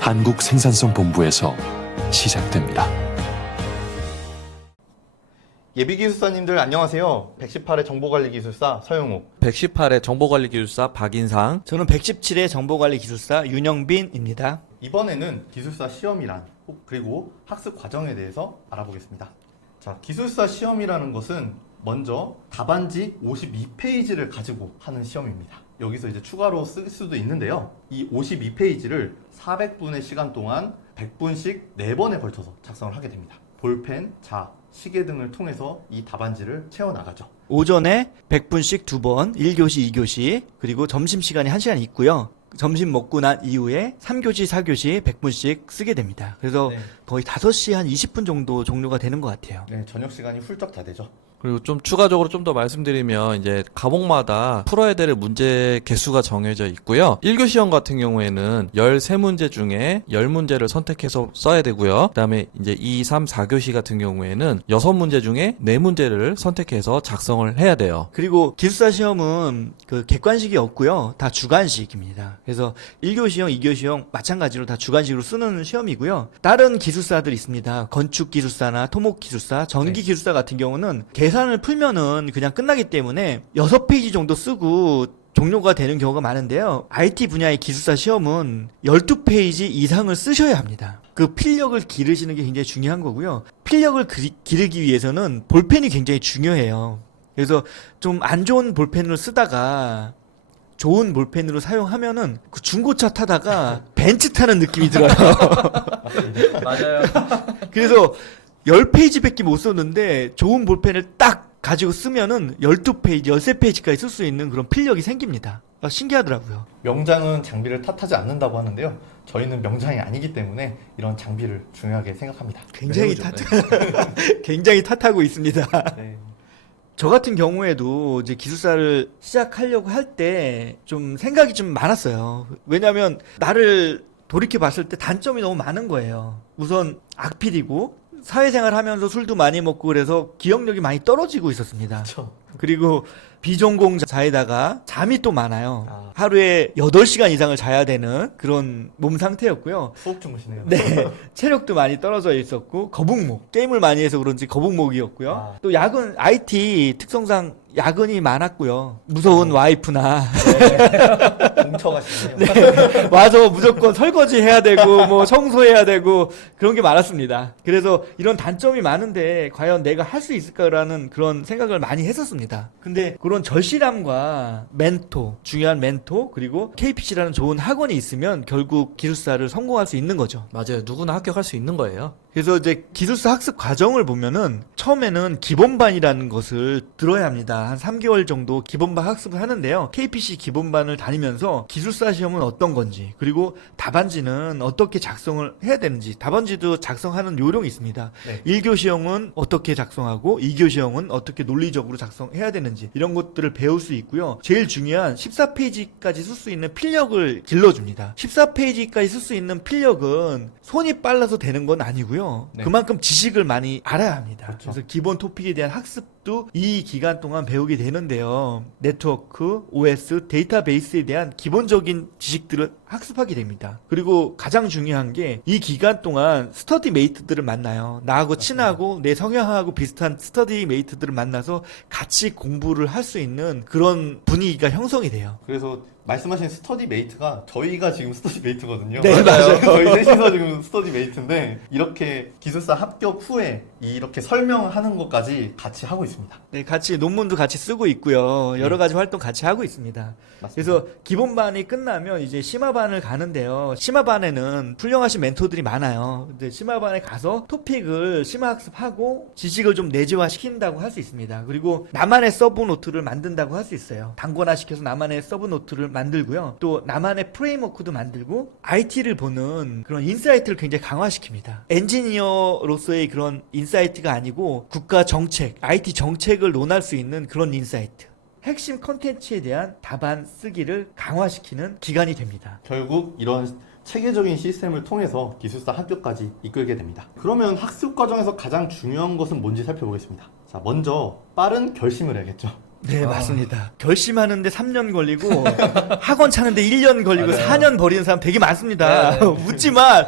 한국생산성본부에서 시작됩니다. 예비기술사님들 안녕하세요. 118의 정보관리기술사 서영욱, 118의 정보관리기술사 박인상, 저는 117의 정보관리기술사 윤영빈입니다. 이번에는 기술사 시험이란 그리고 학습 과정에 대해서 알아보겠습니다. 자, 기술사 시험이라는 것은 먼저 답안지 52페이지를 가지고 하는 시험입니다. 여기서 이제 추가로 쓸 수도 있는데요. 이 52페이지를 400분의 시간 동안 100분씩 4번에 걸쳐서 작성을 하게 됩니다. 볼펜, 자, 시계 등을 통해서 이 답안지를 채워나가죠. 오전에 100분씩 2번, 1교시, 2교시, 그리고 점심시간이 1시간 있고요. 점심 먹고 난 이후에 3교시, 4교시 100분씩 쓰게 됩니다. 그래서 거의 5시 한 20분 정도 종료가 되는 것 같아요. 네, 저녁 시간이 훌쩍 다 되죠. 그리고 좀 추가적으로 좀 더 말씀드리면 이제 과목마다 풀어야 될 문제 개수가 정해져 있고요. 1교 시험 같은 경우에는 13문제 중에 10문제를 선택해서 써야 되고요. 그다음에 이제 2, 3, 4교시 같은 경우에는 6문제 중에 4문제를 선택해서 작성을 해야 돼요. 그리고 기술사 시험은 그 객관식이 없고요. 다 주관식입니다. 그래서 1교시형, 2교시형 마찬가지로 다 주관식으로 쓰는 시험이고요. 다른 기술사들 있습니다. 건축기술사나 토목기술사, 전기기술사 같은 경우는 계산을 풀면은 그냥 끝나기 때문에 6페이지 정도 쓰고 종료가 되는 경우가 많은데요. IT 분야의 기술사 시험은 12페이지 이상을 쓰셔야 합니다. 그 필력을 기르시는 게 굉장히 중요한 거고요. 필력을 기르기 위해서는 볼펜이 굉장히 중요해요. 그래서 좀 안 좋은 볼펜을 쓰다가 좋은 볼펜으로 사용하면은 그 중고차 타다가 벤츠 타는 느낌이 들어요. 맞아요. 그래서 10페이지밖에 못 썼는데 좋은 볼펜을 딱 가지고 쓰면은 12페이지, 13페이지까지 쓸 수 있는 그런 필력이 생깁니다. 신기하더라고요. 명장은 장비를 탓하지 않는다고 하는데요. 저희는 명장이 아니기 때문에 이런 장비를 중요하게 생각합니다. 굉장히 굉장히 탓하고 있습니다. 네. 저 같은 경우에도 이제 기술사를 시작하려고 할 때 좀 생각이 좀 많았어요. 왜냐면 나를 돌이켜 봤을 때 단점이 너무 많은 거예요. 우선 악필이고 사회생활 하면서 술도 많이 먹고 그래서 기억력이 많이 떨어지고 있었습니다. 그렇죠. 그리고 비전공자에다가 잠이 또 많아요. 하루에 8시간 이상을 자야 되는 그런 몸 상태였고요. 수업 주무시네요. 네. 체력도 많이 떨어져 있었고 거북목. 게임을 많이 해서 그런지 거북목이었고요. 또 야근 IT 특성상 야근이 많았고요. 무서운 와이프나 뭉쳐가시네요. 네. 와서 무조건 설거지 해야 되고 뭐 청소해야 되고 그런 게 많았습니다. 그래서 이런 단점이 많은데 과연 내가 할 수 있을까라는 그런 생각을 많이 했었습니다. 근데 그런 절실함과 멘토, 중요한 멘토, 그리고 KPC라는 좋은 학원이 있으면 결국 기술사를 성공할 수 있는 거죠. 맞아요. 누구나 합격할 수 있는 거예요. 그래서 이제 기술사 학습 과정을 보면은 처음에는 기본반이라는 것을 들어야 합니다. 한 3개월 정도 기본반 학습을 하는데요. KPC 기본반을 다니면서 기술사 시험은 어떤 건지, 그리고 답안지는 어떻게 작성을 해야 되는지, 답안지도 작성하는 요령이 있습니다. 네. 1교시형은 어떻게 작성하고 2교시형은 어떻게 논리적으로 작성해야 되는지 이런 것들을 배울 수 있고요. 제일 중요한 14페이지까지 쓸 수 있는 필력을 길러줍니다. 14페이지까지 쓸 수 있는 필력은 손이 빨라서 되는 건 아니고요. 네. 그만큼 지식을 많이 알아야 합니다. 그렇죠. 그래서 기본 토픽에 대한 학습도 이 기간 동안 배우게 되는데요. 네트워크, OS, 데이터베이스에 대한 기본적인 지식들을 학습하게 됩니다. 그리고 가장 중요한 게 이 기간 동안 스터디 메이트들을 만나요. 나하고 친하고 내 성향하고 비슷한 스터디 메이트들을 만나서 같이 공부를 할 수 있는 그런 분위기가 형성이 돼요. 그래서 말씀하신 스터디 메이트가 저희가 지금 스터디 메이트거든요. 네, 맞아요. 저희 셋이서 지금 스터디 메이트인데 이렇게 기술사 합격 후에 이렇게 설명하는 것까지 같이 하고 있습니다. 네, 같이 논문도 같이 쓰고 있고요. 여러 가지 활동 같이 하고 있습니다. 맞습니다. 그래서 기본반이 끝나면 이제 심화반을 가는데요. 심화반에는 훌륭하신 멘토들이 많아요. 근데 심화반에 가서 토픽을 심화학습하고 지식을 좀 내재화시킨다고 할 수 있습니다. 그리고 나만의 서브노트를 만든다고 할 수 있어요. 단권화시켜서 나만의 서브노트를 만들고요. 또 나만의 프레임워크도 만들고 IT를 보는 그런 인사이트를 굉장히 강화시킵니다. 엔지니어로서의 그런 인사이트가 아니고 국가 정책, IT 정책을 논할 수 있는 그런 인사이트. 핵심 컨텐츠에 대한 답안 쓰기를 강화시키는 기간이 됩니다. 결국 이런 체계적인 시스템을 통해서 기술사 합격까지 이끌게 됩니다. 그러면 학습 과정에서 가장 중요한 것은 뭔지 살펴보겠습니다. 자, 먼저 빠른 결심을 해야겠죠. 네, 맞습니다. 결심하는데 3년 걸리고 학원 차는데 1년 걸리고 4년 버리는 사람 되게 많습니다. 묻지만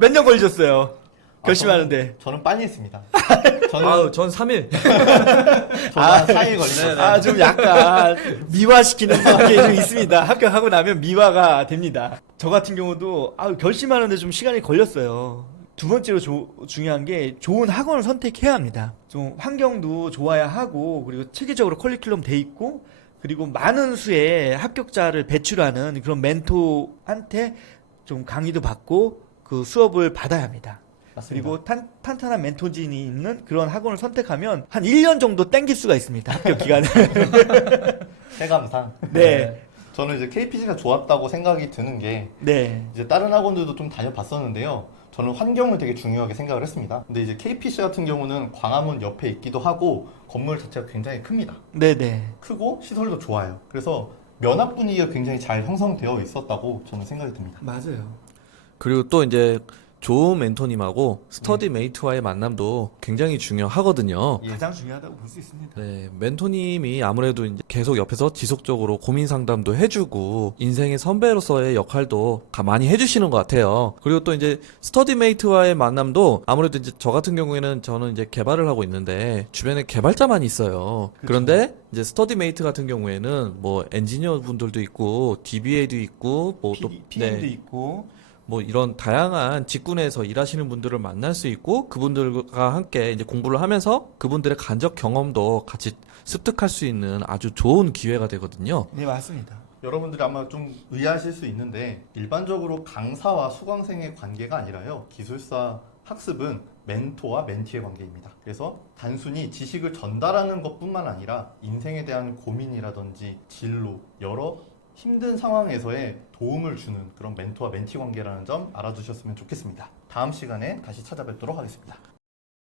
몇 년 걸리셨어요? 결심하는데. 저는 빨리 했습니다. 전 3일. 저는 한 4일 걸렸어요. 좀 약간 미화시키는 게 좀 있습니다. 합격하고 나면 미화가 됩니다. 저 같은 경우도 결심하는데 좀 시간이 걸렸어요. 두 번째로 중요한 게 좋은 학원을 선택해야 합니다. 좀 환경도 좋아야 하고 그리고 체계적으로 커리큘럼 돼 있고 그리고 많은 수의 합격자를 배출하는 그런 멘토한테 좀 강의도 받고 그 수업을 받아야 합니다. 맞습니다. 그리고 탄탄한 멘토진이 있는 그런 학원을 선택하면 한 1년 정도 땡길 수가 있습니다. 합격 기간을. 체감상. 네. 저는 이제 KPC가 좋았다고 생각이 드는 게 네. 이제 다른 학원들도 좀 다녀봤었는데요. 저는 환경을 되게 중요하게 생각을 했습니다. 근데 이제 KPC 같은 경우는 광화문 옆에 있기도 하고 건물 자체가 굉장히 큽니다. 네네. 크고 시설도 좋아요. 그래서 면학 분위기가 굉장히 잘 형성되어 있었다고 저는 생각이 듭니다. 맞아요. 그리고 또 이제 좋은 멘토님하고 스터디 메이트와의 만남도 굉장히 중요하거든요. 예. 가장 중요하다고 볼 수 있습니다. 네, 멘토님이 아무래도 이제 계속 옆에서 지속적으로 고민 상담도 해주고 인생의 선배로서의 역할도 많이 해주시는 것 같아요. 그리고 또 이제 스터디메이트와의 만남도 아무래도 이제 저 같은 경우에는 저는 이제 개발을 하고 있는데 주변에 개발자만 있어요. 그런데 이제 스터디메이트 같은 경우에는 뭐 엔지니어 분들도 있고 DBA도 있고 뭐 또 PM도 있고 뭐 이런 다양한 직군에서 일하시는 분들을 만날 수 있고 그분들과 함께 이제 공부를 하면서 그분들의 간접 경험도 같이 습득할 수 있는 아주 좋은 기회가 되거든요. 네, 맞습니다. 여러분들이 아마 좀 의아하실 수 있는데 일반적으로 강사와 수강생의 관계가 아니라요. 기술사 학습은 멘토와 멘티의 관계입니다. 그래서 단순히 지식을 전달하는 것뿐만 아니라 인생에 대한 고민이라든지 진로, 여러 힘든 상황에서의 도움을 주는 그런 멘토와 멘티 관계라는 점 알아두셨으면 좋겠습니다. 다음 시간에 다시 찾아뵙도록 하겠습니다.